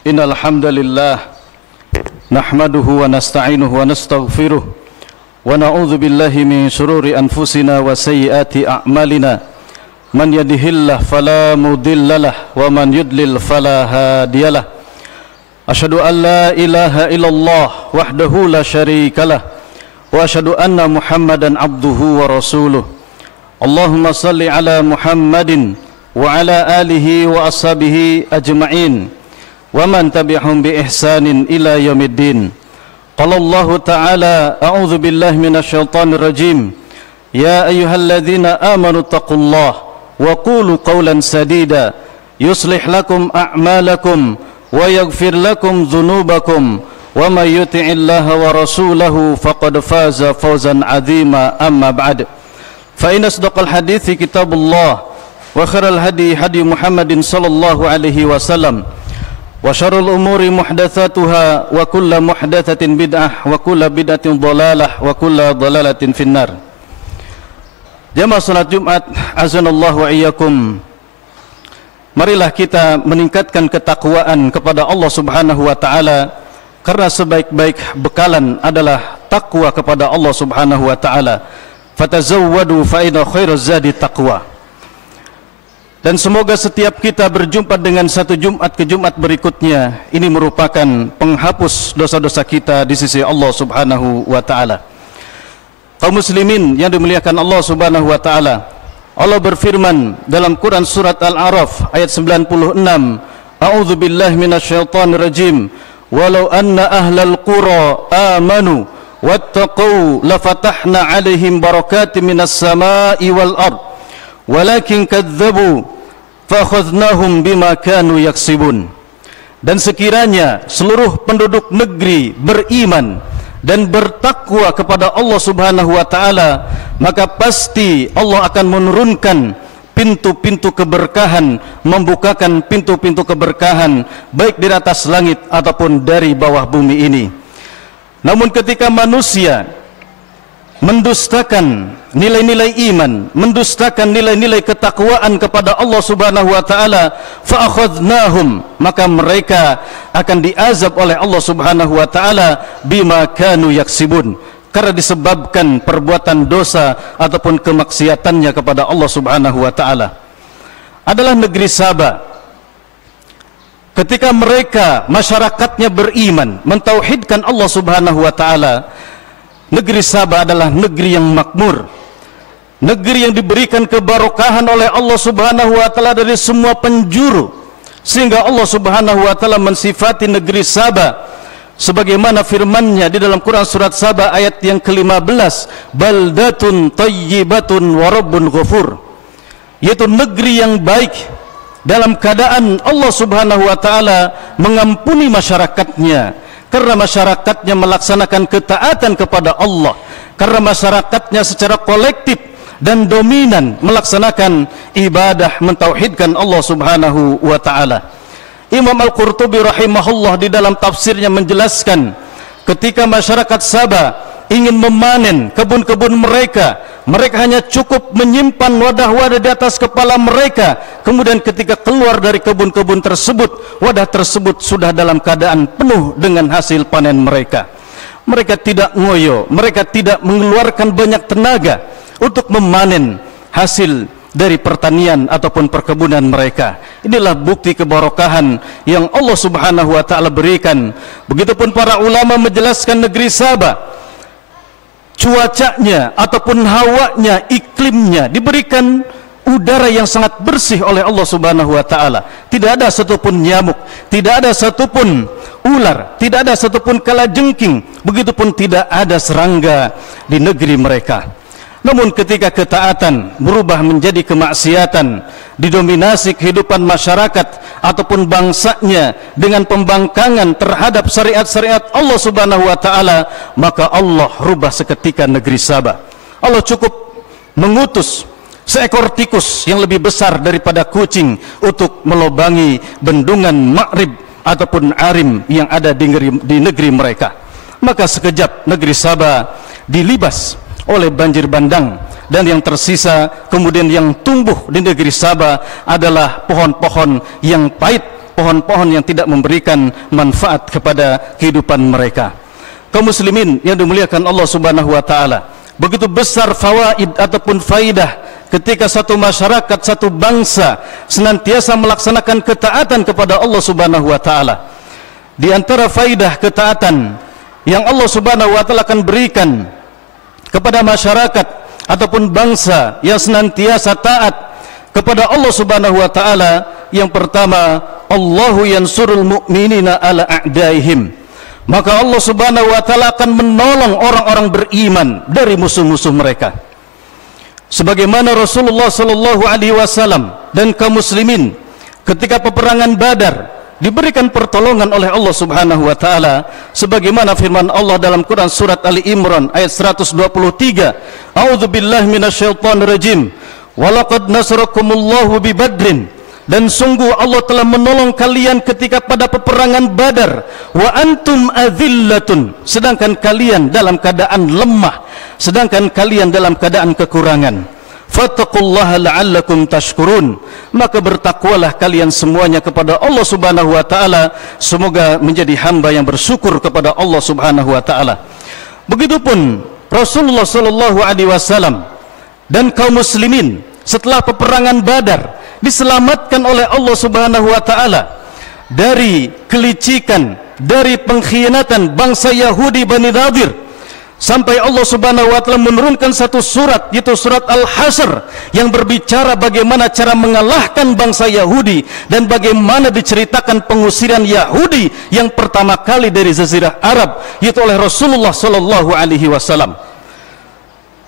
Innal hamdalillah nahmaduhu wa nasta'inuhu wa nastaghfiruh wa na'udzu billahi min shururi anfusina wa sayyiati a'malina. Man yahdihillahu fala mudhillalah wa man yudlil fala hadiyalah. Asyhadu an la ilaha illallah wahdahu la syarikalah wa asyhadu anna Muhammadan abduhu wa rasuluh. Allahumma salli ala Muhammadin wa ala alihi wa ashabihi ajma'in wa man tabi'ahum bi ihsanin ila yaumiddin. Qala Allah ta'ala a'udzu billahi minasyaitonir rajim. Ya ayyuhalladzina amanu taqullaha wa qulu qawlan sadida yuslih lakum a'malakum wa yaghfir lakum dhunubakum wa may yuti'illaha wa rasulahu faqad faza fawzan 'azima. Amma ba'd. Fa inna asdaqal hadithi kitabullah wa khairal hadi hadi Muhammadin sallallahu alaihi wasallam wa syarrul umuri muhdatsatuha wa kullu muhdatsatin bid'ah wa kullu bid'atin dhalalah wa kullu dhalalatin finnar. Jamaah salat Jumat azanallahu wa iyyakum. Marilah kita meningkatkan ketakwaan kepada Allah Subhanahu wa taala, karena sebaik-baik bekalan adalah takwa kepada Allah Subhanahu wa taala. Fatazawwadu fa inna khairaz zadi taqwa. Dan semoga setiap kita berjumpa dengan satu Jumat ke Jumat berikutnya ini merupakan penghapus dosa-dosa kita di sisi Allah Subhanahu wa taala. Kaum muslimin yang dimuliakan Allah Subhanahu wa taala, Allah berfirman dalam Quran surat Al-A'raf ayat 96, A'udzu billahi minasyaitonir rajim. Walau anna ahlal qura amanu wattaqu lafatahna 'alaihim barakatin minas samai wal ard walakin kadzdzabu fakhadnahum bima kanu yaksibun. Dan sekiranya seluruh penduduk negeri beriman dan bertakwa kepada Allah Subhanahu wa taala, maka pasti Allah akan menurunkan pintu-pintu keberkahan, membukakan pintu-pintu keberkahan baik di atas langit ataupun dari bawah bumi ini. Namun ketika manusia mendustakan nilai-nilai iman, mendustakan nilai-nilai ketakwaan kepada Allah Subhanahu wa taala, fa akhadnahum, maka mereka akan diazab oleh Allah Subhanahu wa taala bima kanu yaksibun, karena disebabkan perbuatan dosa ataupun kemaksiatannya kepada Allah Subhanahu wa taala. Adalah negeri Saba. Ketika mereka masyarakatnya beriman, mentauhidkan Allah Subhanahu wa taala, negeri Saba adalah negeri yang makmur, negeri yang diberikan keberkahan oleh Allah Subhanahu wa taala dari semua penjuru, sehingga Allah Subhanahu wa taala mensifati negeri Saba sebagaimana firman-Nya di dalam Quran surat Saba ayat yang ke-15, baldatun thayyibatun wa rabbun ghafur, yaitu negeri yang baik dalam keadaan Allah Subhanahu wa taala mengampuni masyarakatnya, karena masyarakatnya melaksanakan ketaatan kepada Allah, karena masyarakatnya secara kolektif dan dominan melaksanakan ibadah mentauhidkan Allah Subhanahu wa taala. Imam Al-Qurtubi rahimahullah di dalam tafsirnya menjelaskan, ketika masyarakat Saba ingin memanen kebun-kebun mereka, mereka hanya cukup menyimpan wadah-wadah di atas kepala mereka. Kemudian ketika keluar dari kebun-kebun tersebut, wadah tersebut sudah dalam keadaan penuh dengan hasil panen mereka. Mereka tidak ngoyo, mereka tidak mengeluarkan banyak tenaga untuk memanen hasil dari pertanian ataupun perkebunan mereka. Inilah bukti keberkahan yang Allah Subhanahu wa taala berikan. Begitupun para ulama menjelaskan negeri Saba, cuacanya ataupun hawanya, iklimnya diberikan udara yang sangat bersih oleh Allah Subhanahu wa taala. Tidak ada satupun nyamuk, tidak ada satupun ular, tidak ada satupun kalajengking, begitupun tidak ada serangga di negeri mereka. Namun ketika ketaatan berubah menjadi kemaksiatan, didominasi kehidupan masyarakat ataupun bangsanya dengan pembangkangan terhadap syariat-syariat Allah Subhanahu wa taala, maka Allah rubah seketika negeri Saba. Allah cukup mengutus seekor tikus yang lebih besar daripada kucing untuk melobangi bendungan Ma'rib ataupun Arim yang ada di negeri mereka. Maka sekejap negeri Saba dilibas oleh banjir bandang, dan yang tersisa kemudian yang tumbuh di negeri Saba adalah pohon-pohon yang pahit, pohon-pohon yang tidak memberikan manfaat kepada kehidupan mereka. Kaum muslimin yang dimuliakan Allah Subhanahu wa taala, begitu besar fawaid ataupun faidah ketika satu masyarakat, satu bangsa senantiasa melaksanakan ketaatan kepada Allah Subhanahu wa taala. Di antara faidah ketaatan yang Allah Subhanahu wa taala akan berikan kepada masyarakat ataupun bangsa yang senantiasa taat kepada Allah Subhanahu wa taala, yang pertama, Allahu yansurul mu'minina ala a'daihim. Maka Allah Subhanahu wa taala akan menolong orang-orang beriman dari musuh-musuh mereka. Sebagaimana Rasulullah sallallahu alaihi wasallam dan kaum muslimin ketika peperangan Badar diberikan pertolongan oleh Allah Subhanahu wa taala, sebagaimana firman Allah dalam Quran surat Ali Imran ayat 123, A'udzubillahi minasyaitonir rajim. Walaqad nasarakumullahu bi Badrin, dan sungguh Allah telah menolong kalian ketika pada peperangan Badar, wa antum adillatun, sedangkan kalian dalam keadaan lemah, sedangkan kalian dalam keadaan kekurangan. Fattaqullaha la'allakum tashkurun, maka bertakwalah kalian semuanya kepada Allah Subhanahu wa taala, semoga menjadi hamba yang bersyukur kepada Allah Subhanahu wa taala. Begitupun Rasulullah sallallahu alaihi wasallam dan kaum muslimin setelah peperangan Badar diselamatkan oleh Allah Subhanahu wa taala dari kelicikan, dari pengkhianatan bangsa Yahudi Bani Nadir, sampai Allah Subhanahu wa taala menurunkan satu surat, yaitu surat Al-Hasyr, yang berbicara bagaimana cara mengalahkan bangsa Yahudi dan bagaimana diceritakan pengusiran Yahudi yang pertama kali dari Jazirah Arab, yaitu oleh Rasulullah sallallahu alaihi wasallam.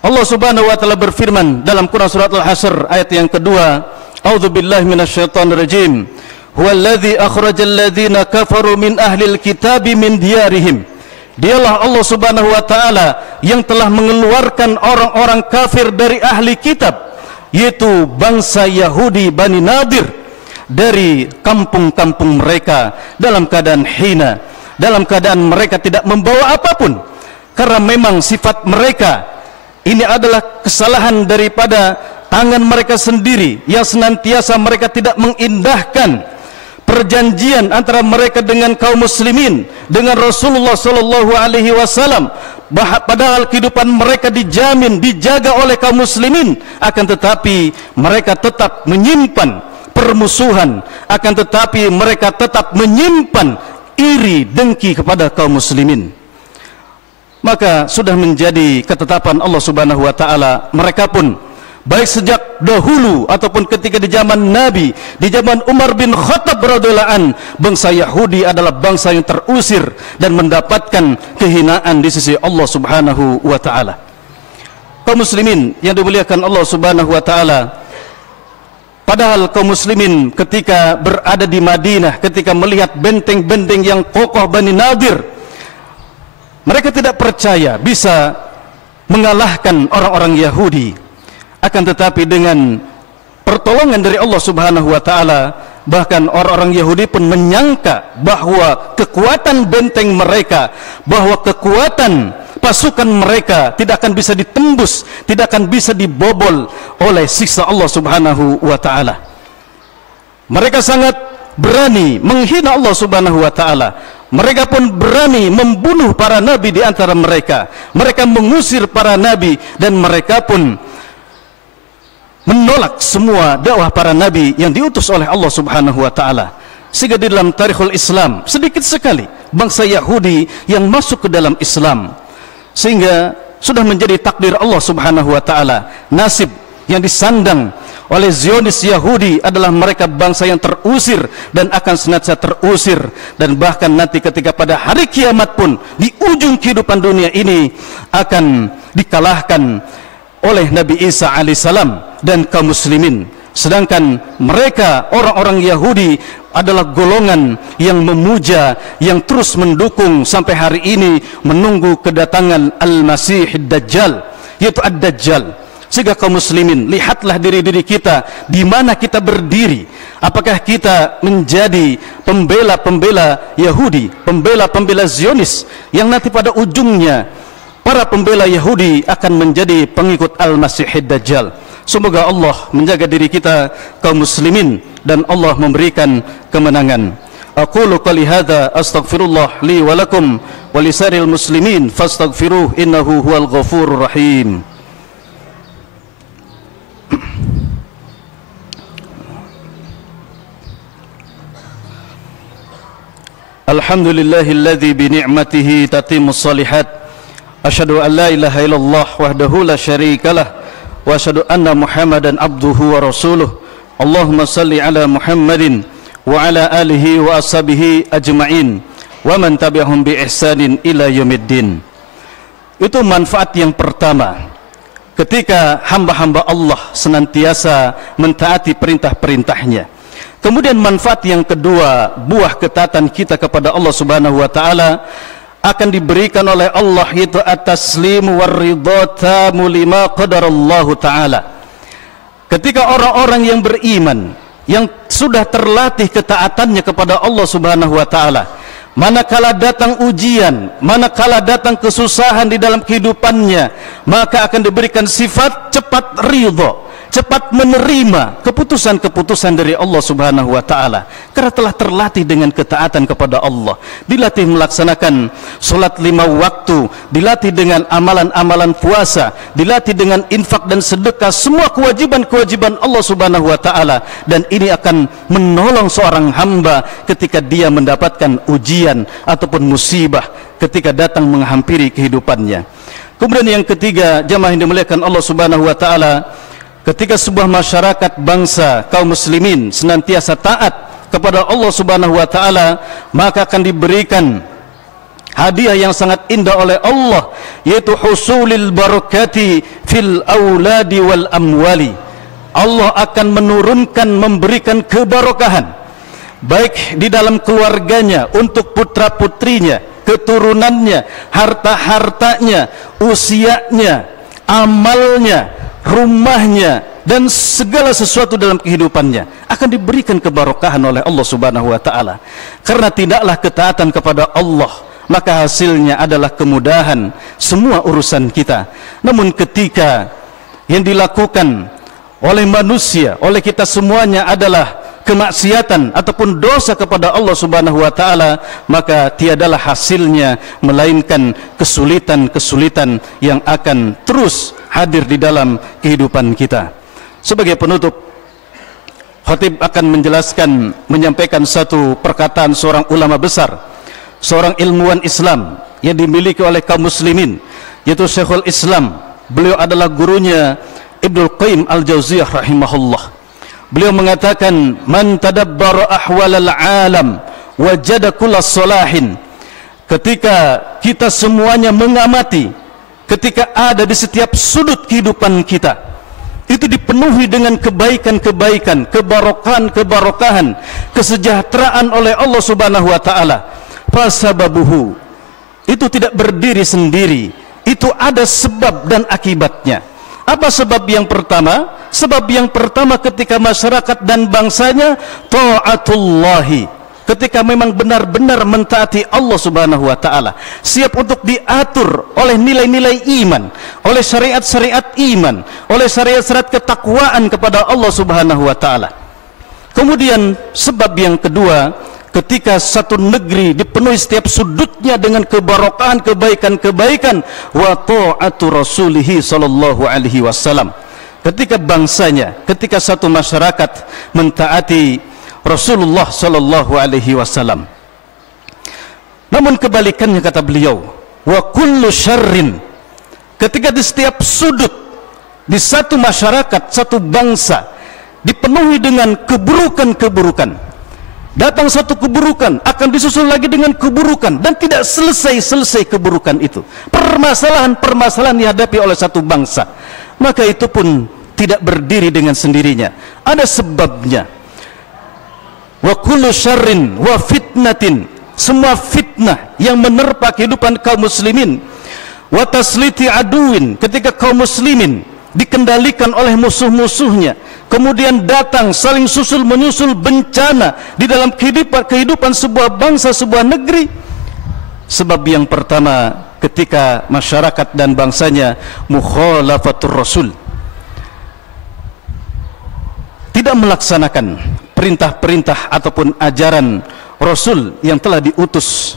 Allah Subhanahu wa taala berfirman dalam Quran surat Al-Hasyr ayat yang kedua, A'udzubillahi minasyaitonir rajim. Huwallazi akhrajal ladzina kafaru min ahlil kitabi min diyarihim. Dialah Allah Subhanahu wa taala yang telah mengeluarkan orang-orang kafir dari ahli kitab, yaitu bangsa Yahudi Bani Nadir, dari kampung-kampung mereka dalam keadaan hina, dalam keadaan mereka tidak membawa apapun, karena memang sifat mereka ini adalah kesalahan daripada tangan mereka sendiri, yang senantiasa mereka tidak mengindahkan perjanjian antara mereka dengan kaum muslimin, dengan Rasulullah sallallahu alaihi wasallam. Padahal kehidupan mereka dijamin, dijaga oleh kaum muslimin, akan tetapi mereka tetap menyimpan permusuhan, akan tetapi mereka tetap menyimpan iri dengki kepada kaum muslimin. Maka sudah menjadi ketetapan Allah Subhanahu wa taala, mereka pun baik sejak dahulu ataupun ketika di zaman Nabi, di zaman Umar bin Khattab radhiyallahu an, bangsa Yahudi adalah bangsa yang terusir dan mendapatkan kehinaan di sisi Allah Subhanahu wa taala. Kaum muslimin yang dimuliakan Allah Subhanahu wa taala, padahal kaum muslimin ketika berada di Madinah, ketika melihat benteng-benteng yang kokoh Bani Nadir, mereka tidak percaya bisa mengalahkan orang-orang Yahudi. Akan tetapi dengan pertolongan dari Allah Subhanahu wa taala, bahkan orang-orang Yahudi pun menyangka bahwa kekuatan benteng mereka, bahwa kekuatan pasukan mereka tidak akan bisa ditembus, tidak akan bisa dibobol oleh siksa Allah Subhanahu wa taala. Mereka sangat berani menghina Allah Subhanahu wa taala. Mereka pun berani membunuh para nabi di antara mereka. Mereka mengusir para nabi, dan mereka pun menolak semua dakwah para nabi yang diutus oleh Allah Subhanahu wa taala. Sehingga di dalam tarikhul Islam sedikit sekali bangsa Yahudi yang masuk ke dalam Islam, sehingga sudah menjadi takdir Allah Subhanahu wa taala. Nasib yang disandang oleh Zionis Yahudi adalah mereka bangsa yang terusir dan akan senantiasa terusir, dan bahkan nanti ketika pada hari kiamat pun di ujung kehidupan dunia ini akan dikalahkan oleh Nabi Isa alaihissalam dan kaum muslimin. Sedangkan mereka orang-orang Yahudi adalah golongan yang memuja, yang terus mendukung sampai hari ini menunggu kedatangan Al-Masih Ad-Dajjal, yaitu Ad-Dajjal. Sehingga kaum muslimin, lihatlah diri-diri kita, di mana kita berdiri. Apakah kita menjadi pembela-pembela Yahudi, pembela-pembela Zionis, yang nanti pada ujungnya para pembela Yahudi akan menjadi pengikut Al-Masih Ad-Dajjal, Semoga Allah menjaga diri kita kaum muslimin dan Allah memberikan kemenangan. Aqulu qali hadza astaghfirullah li wa lakum wa lisaril muslimin fastaghfiruh innahu huwal ghafurur rahim. Alhamdulillahilladzi bi ni'matihi tatimmus shalihat. Asyhadu an la ilaha illallah wahdahu la syarikalah wa asyhadu anna Muhammadan abduhu wa rasuluh. Allahumma salli ala Muhammadin wa ala alihi wa ashabihi ajma'in wa man tabi'ahum bi ihsanin ila yaumiddin. Itu manfaat yang pertama ketika hamba-hamba Allah senantiasa mentaati perintah-perintahnya. Kemudian manfaat yang kedua, buah ketaatan kita kepada Allah Subhanahu wa taala akan diberikan oleh Allah, yaitu at-taslimu war-ridha tamu lima qadarallahu taala. Ketika orang-orang yang beriman yang sudah terlatih ketaatannya kepada Allah Subhanahu wa taala, manakala datang ujian, manakala datang kesusahan di dalam kehidupannya, maka akan diberikan sifat cepat ridha, cepat menerima keputusan-keputusan dari Allah Subhanahu wa taala, karena telah terlatih dengan ketaatan kepada Allah, dilatih melaksanakan salat 5 waktu, dilatih dengan amalan-amalan puasa, dilatih dengan infak dan sedekah, semua kewajiban-kewajiban Allah Subhanahu wa taala, dan ini akan menolong seorang hamba ketika dia mendapatkan ujian ataupun musibah ketika datang menghampiri kehidupannya. Kemudian yang ketiga, jamaah yang dimuliakan Allah Subhanahu wa taala, ketika sebuah masyarakat bangsa kaum muslimin senantiasa taat kepada Allah Subhanahu wa taala, maka akan diberikan hadiah yang sangat indah oleh Allah, yaitu husulil barakati fil auladi wal amwali. Allah akan menurunkan, memberikan keberkahan baik di dalam keluarganya, untuk putra-putrinya, keturunannya, harta-hartanya, usianya, amalnya, rumahnya, dan segala sesuatu dalam kehidupannya akan diberikan keberkahan oleh Allah Subhanahu wa taala. Karena tidaklah ketaatan kepada Allah, maka hasilnya adalah kemudahan semua urusan kita. Namun ketika yang dilakukan oleh manusia, oleh kita semuanya adalah kemaksiatan ataupun dosa kepada Allah Subhanahu wa taala, maka tiadalah hasilnya melainkan kesulitan-kesulitan yang akan terus hadir di dalam kehidupan kita. Sebagai penutup, khatib akan menjelaskan, menyampaikan satu perkataan seorang ulama besar, seorang ilmuwan Islam yang dimiliki oleh kaum muslimin, yaitu Syekhul Islam. Beliau adalah gurunya Ibnul Qayyim Al-Jauziyah rahimahullah. Beliau mengatakan, man tadabbara ahwalal alam wajada kullas salahin. Ketika kita semuanya mengamati, ketika ada di setiap sudut kehidupan kita, itu dipenuhi dengan kebaikan-kebaikan, kebarokahan-kebarokahan, kesejahteraan oleh Allah Subhanahu wa taala. Fasababuhu, itu tidak berdiri sendiri, itu ada sebab dan akibatnya. Apa sebab yang pertama? Sebab yang pertama, ketika masyarakat dan bangsanya ta'atullahi, ketika memang benar-benar mentaati Allah Subhanahu wa taala, siap untuk diatur oleh nilai-nilai iman, oleh syariat-syariat iman, oleh syariat-syariat ketakwaan kepada Allah Subhanahu wa taala. Kemudian sebab yang kedua, ketika satu negeri dipenuhi setiap sudutnya dengan kebarokahan, kebaikan-kebaikan, wa ta'atu rasulihi sallallahu alaihi wasallam. Ketika bangsanya, ketika satu masyarakat mentaati Rasulullah sallallahu alaihi wasallam. Namun kebalikannya, kata beliau, wa kullu syarrin, ketika di setiap sudut di satu masyarakat, satu bangsa dipenuhi dengan keburukan-keburukan, datang satu keburukan akan disusul lagi dengan keburukan, dan tidak selesai-selesai keburukan itu. Permasalahan-permasalahan dihadapi oleh satu bangsa, maka itu pun tidak berdiri dengan sendirinya, ada sebabnya. Wa kullu syarrin wa fitnatin, semua fitnah yang menerpa kehidupan kaum muslimin, wa tasliti aduin, ketika kaum muslimin dikendalikan oleh musuh-musuhnya, kemudian datang saling susul menyusul bencana di dalam kehidupan sebuah bangsa, sebuah negeri. Sebab yang pertama, ketika masyarakat dan bangsanya mukhalafatur rasul, tidak melaksanakan perintah-perintah ataupun ajaran Rasul yang telah diutus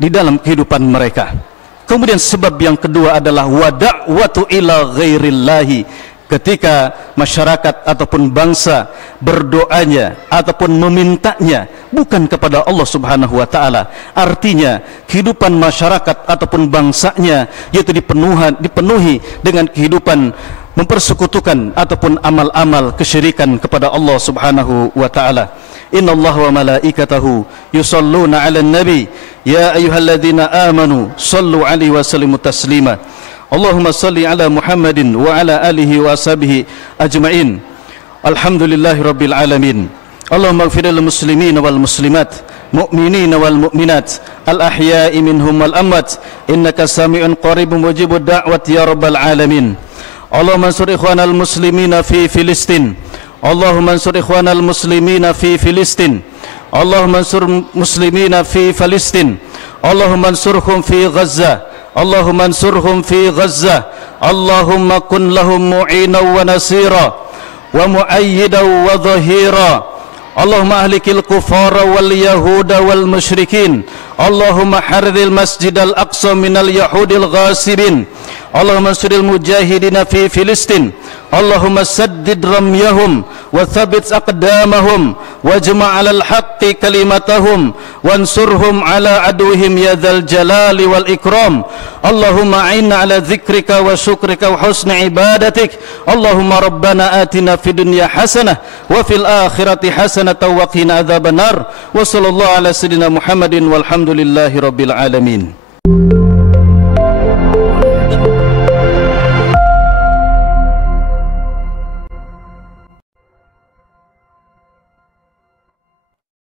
di dalam kehidupan mereka. Kemudian sebab yang kedua adalah wada'watu ila ghairillahi, ketika masyarakat ataupun bangsa berdoanya ataupun memintanya bukan kepada Allah Subhanahu wa taala. Artinya kehidupan masyarakat ataupun bangsanya yaitu dipenuhi dengan kehidupan mempersekutukan ataupun amal-amal kesyirikan kepada Allah Subhanahu wa taala. Innallaha wa malaikatahu yusholluna 'alan nabi ya ayyuhalladzina amanu shallu 'alaihi wa sallimu taslima. Allahumma salli ala Muhammadin wa ala alihi wa ashabihi ajma'in. Alhamdulillahi rabbil alamin. Allahumma ighfir lil muslimin wal muslimat, mu'minin wal mu'minat, al ahya'i minhum wal amwat, innaka sami'un qaribun mujibud da'wat ya rabbal alamin. Allahumma ansur ikhwanal muslimina fi Filistin. Allahumma ansur ikhwanal muslimina fi Filistin. Allahumma ansur muslimina fi Filistin. Allahumma ansurhum fi Gaza. Allahumma ansurhum fi Gaza. Allahumma kun lahum mu'ina wa nasira wa mu'ayyida wa dhahira. Allahumma ahlikil kufara wal yahuda wal musyrikin. Allahumma harril masjidal aqsa minal yahudil ghasibin. Allahumma ansuril mujahidina fi Filistin. Allahumma saddid ramyahum wa thabbit aqdamahum wajma' 'alal haqqi kalimatahum wansurhum 'ala aduwwihim ya dzal jalali wal ikram. Allahumma 'inna 'ala dzikrika wa syukrika wa husni ibadatik. Allahumma rabbana atina fid dunya hasanah wa fil akhirati hasanah wa qina adzabannar. Wa sallallahu ala sayyidina Muhammadin walhamdulillahi rabbil alamin.